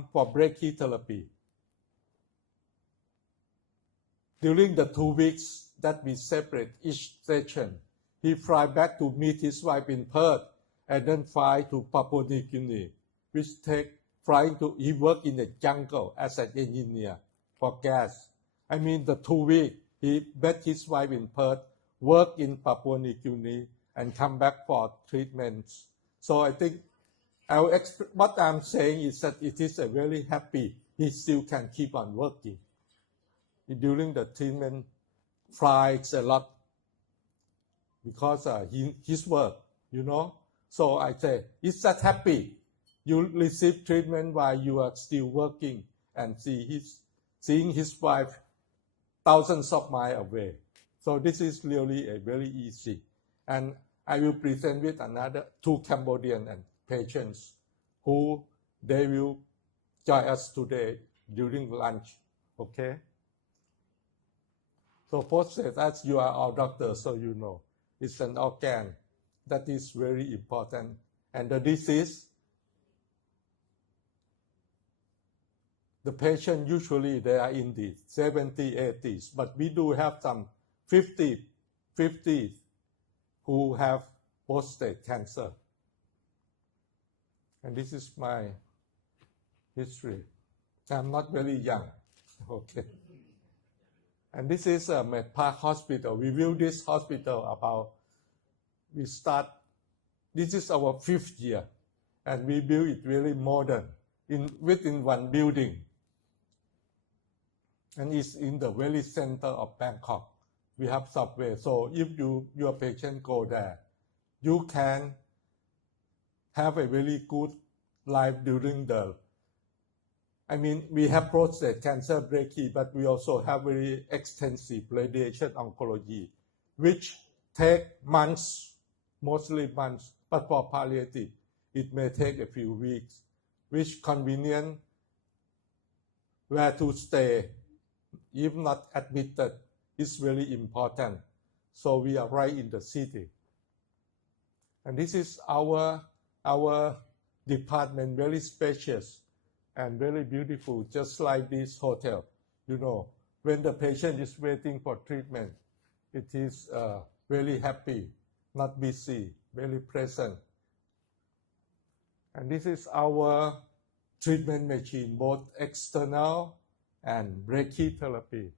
come for brachytherapy. During the 2 weeks that we separate each session, he fly back to meet his wife in Perth and then fly to Papua New Guinea, which he worked in the jungle as an engineer for gas. I mean, the 2 weeks, he met his wife in Perth, work in Papua New Guinea, and come back for treatments. So I think what I'm saying is that it is a very happy. He still can keep on working. During the treatment, flies a lot because his work, you know. So I say, it's that happy. You receive treatment while you are still working and seeing his wife thousands of miles away. So this is really a very easy. And I will present with another 2 Cambodian patients who they will join us today during lunch. Okay? So prostate, as you are our doctor, so you know, it's an organ that is very important. And the disease, the patient usually they are in the 70s, 80s, but we do have some 50s who have prostate cancer. And this is my history. I'm not very young. Okay. And this is a MedPark Hospital. We built this hospital this is our 5th year, and we built it really modern within one building. And it's in the very center of Bangkok. We have subway, so if your patient go there, you can have a very good life during we have prostate cancer brachy, but we also have very extensive radiation oncology, which take months, mostly months, but for palliative, it may take a few weeks, which convenient where to stay, if not admitted, is really important. So we are right in the city. And this is our department, very spacious and very beautiful, just like this hotel. You know, when the patient is waiting for treatment, it is very happy, not busy, very pleasant. And this is our treatment machine, both external and brachytherapy.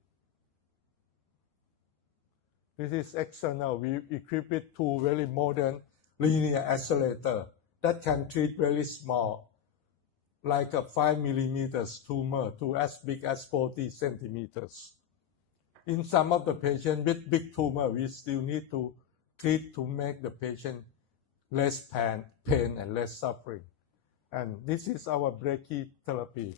This is external. We equip it to very modern linear accelerator that can treat very small, like a 5 millimeters tumor to as big as 40 centimeters. In some of the patients with big tumor, we still need to treat to make the patient less pain and less suffering. And this is our brachytherapy.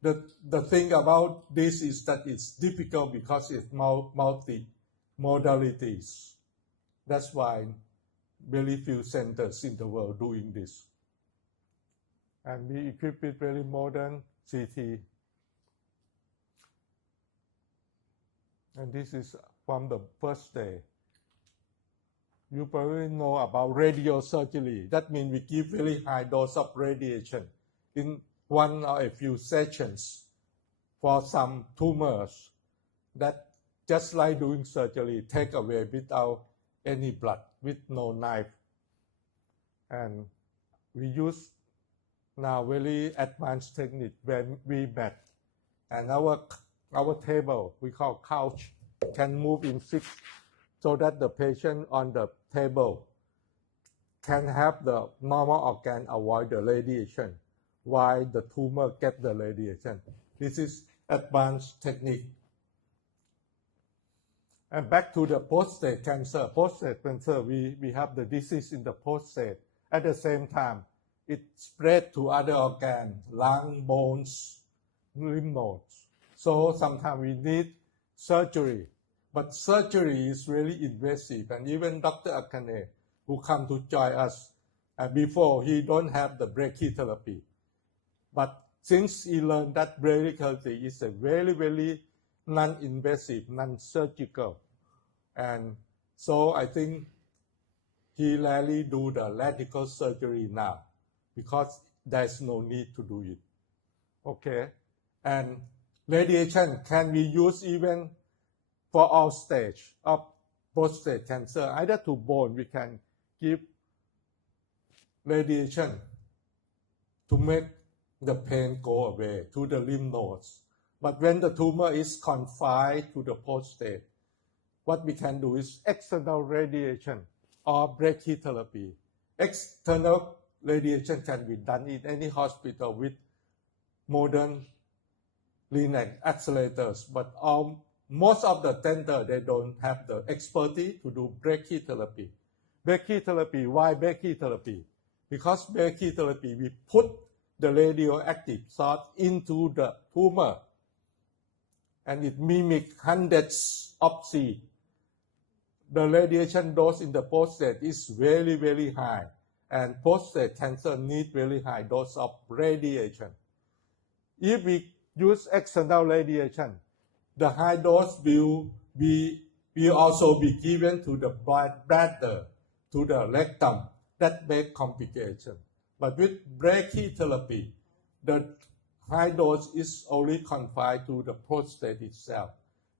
The thing about this is that it's difficult because it's multi-modalities. That's why very few centers in the world doing this. And we equip it very modern CT. And this is from the first day. You probably know about radiosurgery. That means we give very high dose of radiation in one or a few sessions for some tumors that, just like doing surgery, take away without any blood, with no knife. And we use now very advanced technique when we met. And our table, we call couch, can move in 6 so that the patient on the table can have the normal organ avoid the radiation while the tumor get the radiation. This is advanced technique. And back to the prostate cancer. Prostate cancer, we have the disease in the prostate. At the same time, it spread to other organs, lung, bones, lymph nodes. So sometimes we need surgery. But surgery is really invasive. And even Dr. Akane, who come to join us, before he don't have the brachytherapy. But since he learned that brachytherapy is a very, very non-invasive, non-surgical. And so I think he rarely do the radical surgery now because there's no need to do it. Okay, and radiation can be used even for all stage of prostate cancer. Either to bone, we can give radiation to make the pain go away to the lymph nodes. But when the tumor is confined to the prostate, what we can do is external radiation or brachytherapy. External radiation can be done in any hospital with modern linear accelerators, but most of the center, they don't have the expertise to do brachytherapy. Brachytherapy, why brachytherapy? Because brachytherapy, we put the radioactive source into the tumor, and it mimics hundreds of seeds. The radiation dose in the prostate is very, very high, and prostate cancer needs very high dose of radiation. If we use external radiation, the high dose will also be given to the bladder, to the rectum. That makes complication. But with brachytherapy, the high dose is only confined to the prostate itself.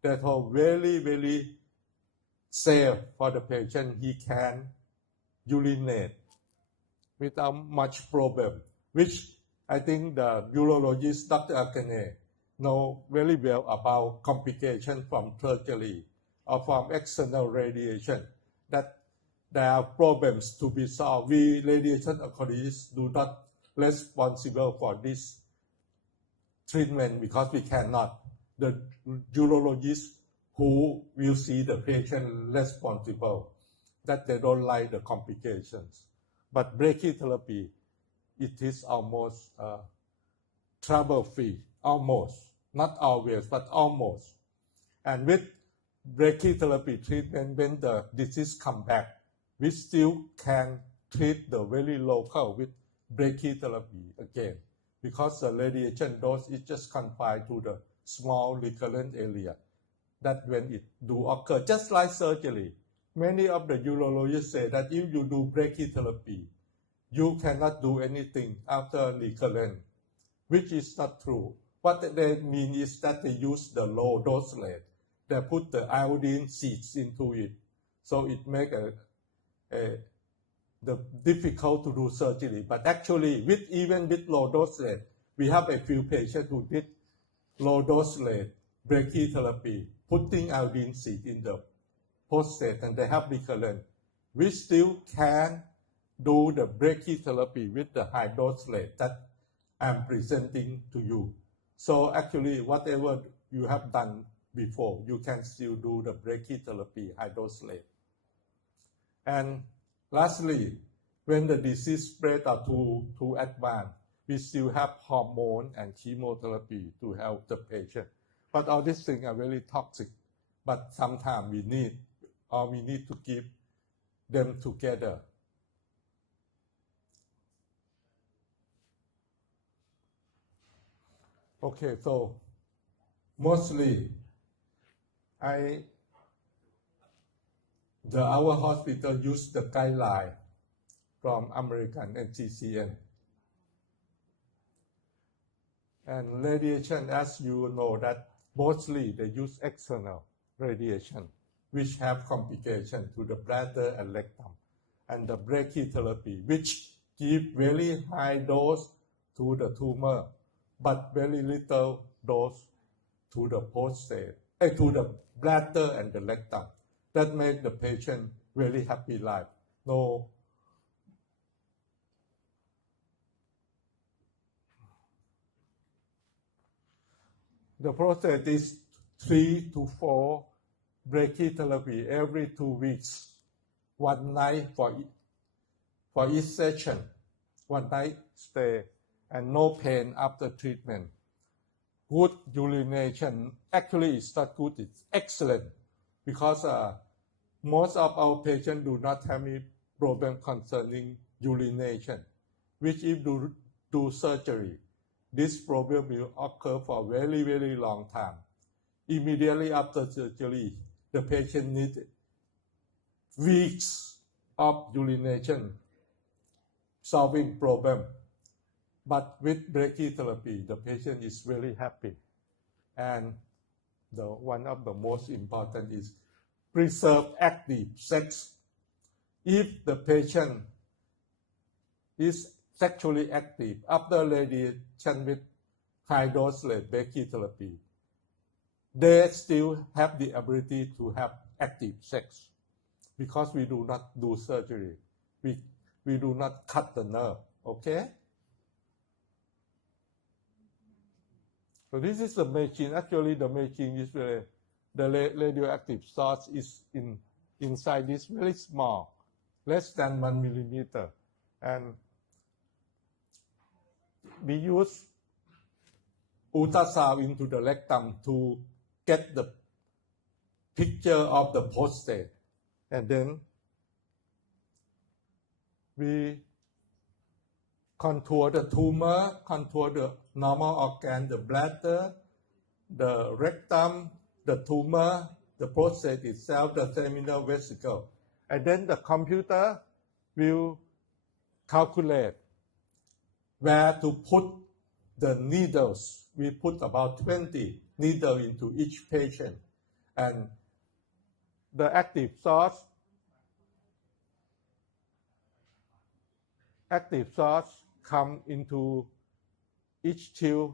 Therefore, very, very safe for the patient. He can urinate without much problem, which I think the urologist, Dr. Akane, know very well about complications from surgery or from external radiation, that there are problems to be solved. We radiation oncologists do not responsible for this treatment because we cannot. The urologist who will see the patient responsible, that they don't like the complications. But brachytherapy, it is almost trouble-free, almost. Not always, but almost. And with brachytherapy treatment, when the disease comes back, we still can treat the very local with brachytherapy again, because the radiation dose is just confined to the small recurrent area. That when it do occur, just like surgery, many of the urologists say that if you do brachytherapy, you cannot do anything after recurrent, which is not true. What they mean is that they use the low dose rate. They put the iodine seeds into it, so it makes the difficult to do surgery. But actually, even with low dose rate, we have a few patients who did low dose rate brachytherapy, putting iodine seed in the prostate, and they have recurrent. We still can do the brachytherapy with the high dose rate that I'm presenting to you. So actually, whatever you have done before, you can still do the brachytherapy high dose rate. And lastly, when the disease spread are too advanced, we still have hormone and chemotherapy to help the patient. But all these things are very toxic. But sometimes we need to keep them together. Okay, so mostly our hospital use the guideline from American NCCN. And radiation, as you know, that mostly they use external radiation, which have complications to the bladder and rectum, and the brachytherapy, which give very high dose to the tumor, but very little dose to the prostate, to the bladder and the rectum. That make the patient very happy life. No. The process is 3 to 4 brachytherapy every 2 weeks, one night for each session, one night stay, and no pain after treatment. Good urination, actually it's not good, it's excellent, because most of our patients do not have any problem concerning urination, which if do surgery, this problem will occur for a very, very long time. Immediately after surgery, the patient needs weeks of urination solving problem. But with brachytherapy, the patient is very happy. And one of the most important is preserve active sex. If the patient is sexually active after radiation with high dose brachytherapy, they still have the ability to have active sex because we do not do surgery. We do not cut the nerve, okay? So this is the machine. Actually, the machine is the radioactive source is inside this very small, less than 1 millimeter. And we use ultrasound into the rectum to get the picture of the prostate. And then we contour the tumor, contour the normal organ, the bladder, the rectum, the tumor, the prostate itself, the seminal vesicle. And then the computer will calculate where to put the needles. We put about 20 needles into each patient. And the active source come into each tube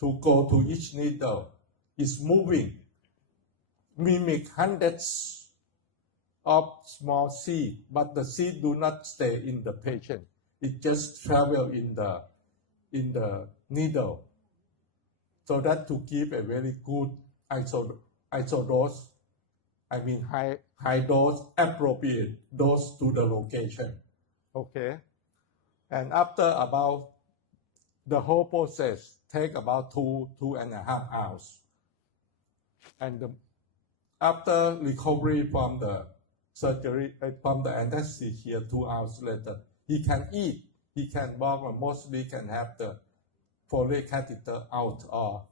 to go to each needle. It's moving, mimic hundreds of small seeds, but the seeds do not stay in the patient. It just travels in the needle. So that to give a very good isodose, high dose, appropriate dose to the location. Okay. And after about the whole process take about 2.5 hours. And after recovery from the surgery, from the anesthesia 2 hours later, he can eat, he can walk, or mostly can have the Foley catheter out, or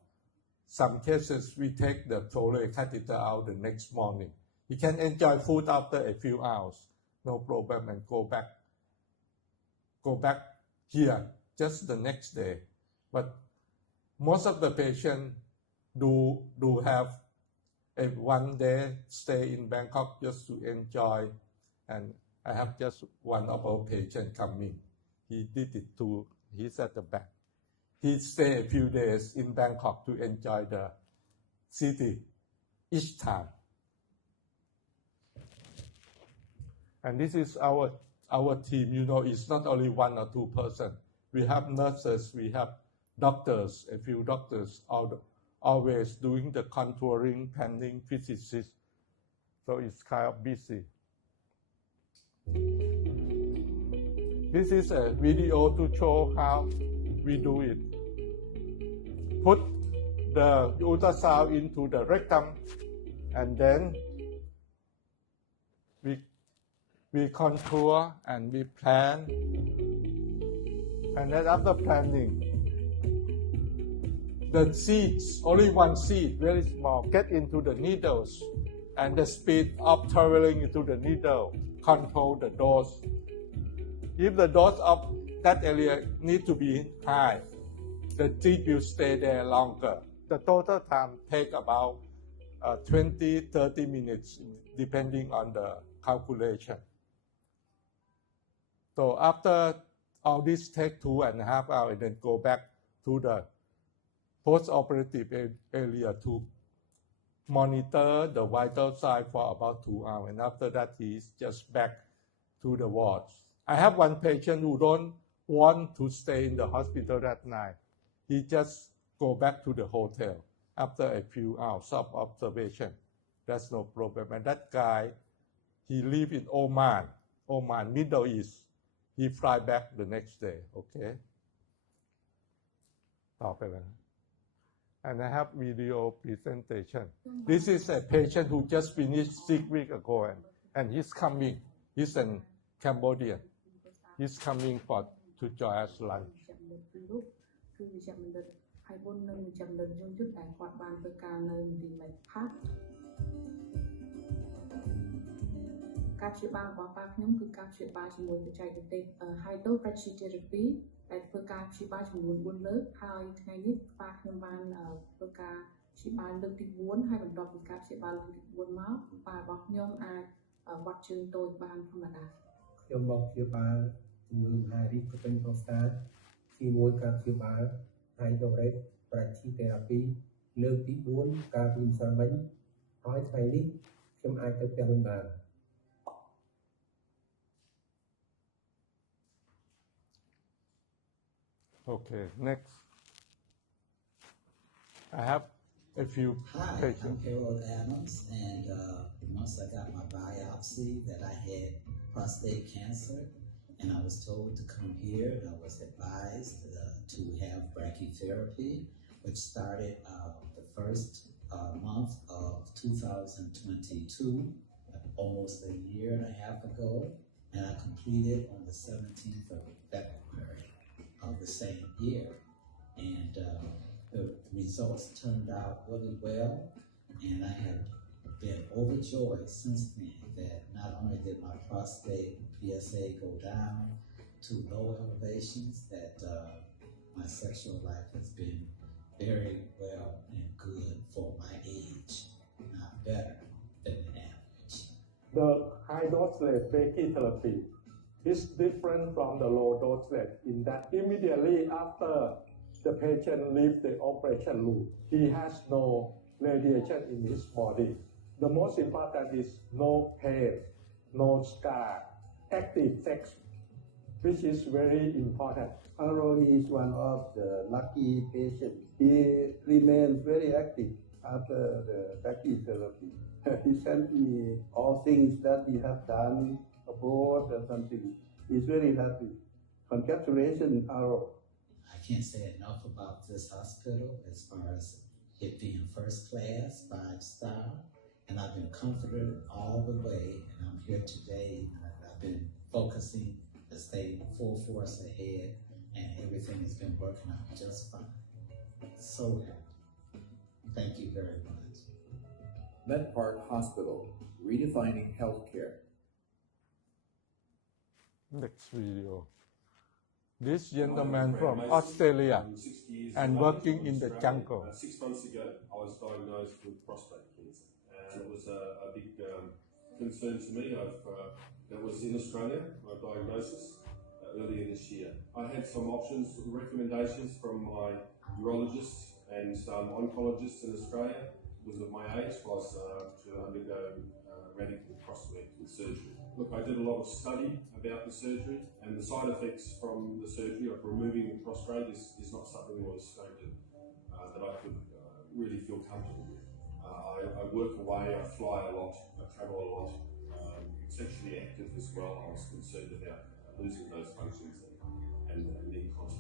some cases we take the Foley catheter out the next morning. He can enjoy food after a few hours, no problem, and go back here just the next day. But most of the patients do have a 1 day stay in Bangkok just to enjoy. And I have just one of our patients coming. He did it too. He's at the back. He stayed a few days in Bangkok to enjoy the city each time. And this is our team. You know, it's not only 1 or 2 persons. We have nurses, we have doctors, a few doctors, always doing the contouring, panning, physicists. So it's kind of busy. This is a video to show how we do it. Put the ultrasound into the rectum, and then we contour and we plan. And then after planning, the seeds, only one seed, very small, get into the needles, and the speed of traveling into the needle control the dose. If the dose of that area need to be high, the seed will stay there longer. The total time take about 20-30 minutes, depending on the calculation. So after all this take 2.5 hours, and then go back to the post-operative area to monitor the vital sign for about 2 hours. And after that, he's just back to the wards. I have one patient who don't want to stay in the hospital that night. He just go back to the hotel after a few hours of observation. That's no problem. And that guy, he live in Oman, Middle East. He fly back the next day, okay? And I have video presentation. This is a patient who just finished 6 weeks ago, and he's coming. He's in Cambodia. He's coming to join us lunch. High dose brachytherapy តែធ្វើការព្យាបាលចំនួន4លើកហើយថ្ងៃនេះក្បាលខ្ញុំបានធ្វើការព្យាបាលលើកទី4ហើយបន្ទាប់ពីការព្យាបាលលើកទី4មកក្បាលរបស់ខ្ញុំអាចវត្តជើងតូចបានធម្មតាខ្ញុំមកព្យាបាលជំងឺមហារីកប្រព័ន្ធ prostate ជាមួយការព្យាបាល Hydrored Brachytherapy លើកទី4កាលពីម្សិលមិញហើយថ្ងៃនេះខ្ញុំអាចទៅផ្ទះវិញបាន Okay, next. I have a few Hi, patients. I'm Harold Adams, and once I got my biopsy that I had prostate cancer, and I was told to come here, and I was advised to have brachytherapy, which started the first month of 2022, almost a year and a half ago, and I completed on the 17th of February of the same year. And the results turned out really well, and I have been overjoyed since then that not only did my prostate PSA go down to low elevations, that my sexual life has been very well and good for my age, not better than the average. The high dose rate brachytherapy is different from the low dose rate in that immediately after the patient leaves the operation room, he has no radiation in his body. The most important is no pain, no scar, active sex, which is very important. Aaron is one of the lucky patients. He remains very active after the brachytherapy. He sent me all things that he has done abroad or something. He's very happy. Congratulations, Aaron. I can't say enough about this hospital as far as it being first class, 5-star, and I've been comforted all the way, and I'm here today, and I've been focusing to stay full force ahead, and everything has been working out just fine. So happy. Thank you very much. MedPark Hospital, redefining healthcare. Next video. This gentleman from Australia and working in the jungle. 6 months ago, I was diagnosed with prostate cancer, and it was a big concern to me. That was in Australia, my diagnosis earlier this year. I had some options, recommendations from my urologists and some oncologists in Australia because of my age was to undergo radical prostatectomy surgery. Look, I did a lot of study about the surgery, and the side effects from the surgery of removing the prostate is not something that I could really feel comfortable with. I work away, I fly a lot, I travel a lot, sexually active as well. I was concerned about losing those functions and incontinence.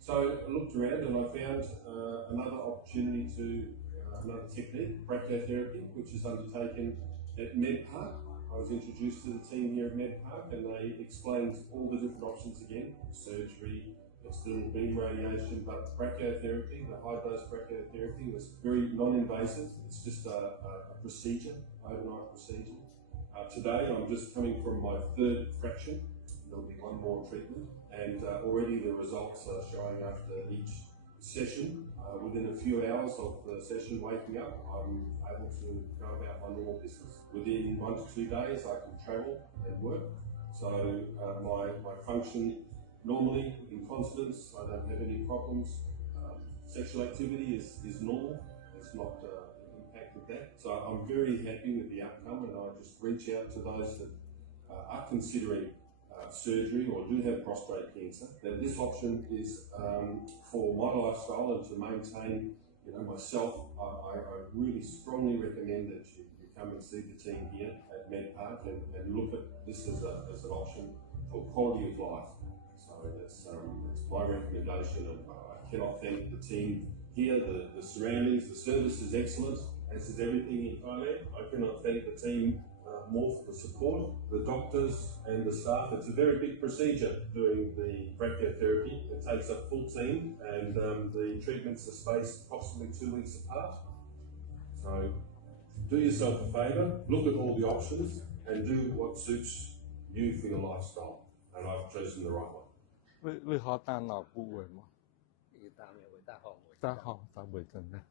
So I looked around and I found another opportunity to another technique, brachytherapy, which is undertaken at MedPark. I was introduced to the team here at MedPark, and they explained all the different options again: surgery, external beam radiation, but brachytherapy, the high-dose brachytherapy, was very non-invasive. It's just a procedure, overnight procedure. Today, I'm just coming from my 3rd fraction. There'll be one more treatment, and already the results are showing after each session. Within a few hours of the session waking up, I'm able to go about my normal business. Within 1 to 2 days, I can travel and work. So my function normally, incontinence, I don't have any problems. Sexual activity is normal. It's not impacted that. So I'm very happy with the outcome, and I just reach out to those that are considering surgery or do have prostate cancer, that this option is for my lifestyle and to maintain, myself. I really strongly recommend that you come and see the team here at MedPark and look at this as an option for quality of life. So that's my recommendation, and I cannot thank the team here, the surroundings, the service is excellent, as is everything in Thailand. I cannot thank the team more for the support, the doctors and the staff. It's a very big procedure doing the brachytherapy. It takes a full team, and the treatments are spaced approximately 2 weeks apart. So do yourself a favour, look at all the options and do what suits you for your lifestyle, and I've chosen the right one. Với họ ta nào cũng vậy mà. thì ta nhiều với ta họ Ta họ ta bởi cần này.